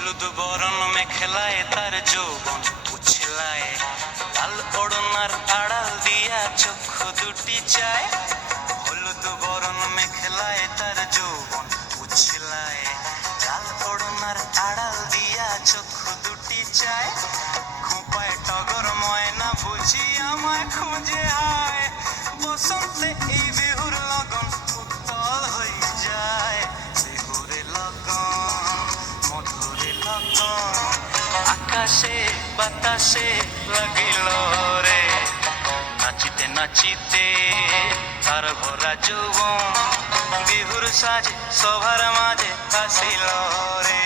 হলুদ বরণ মেখলায় তার যৌবন উছলায়, লাল ওড়নার আড়াল দিয়া চক্ষু দুটি চায়। হলুদ বরণ মেখলায় তার যৌবন উছলায়, লাল ওড়নার আড়াল দিয়া চক্ষু দুটি চায়। খোঁপায় টগর ময়না বুঝি আমায় খুঁজে আয়, বসন্তে এই বিহুর লগন উত্তল হয়ে যায়। বিহুরে লগন মধুরে লগন, আকাশে বাতাসে লাগিল রে, নাচিতে নাচিতে তার ভরা যৌবন বিহুর সাজে সবার মাঝে আসিল রে।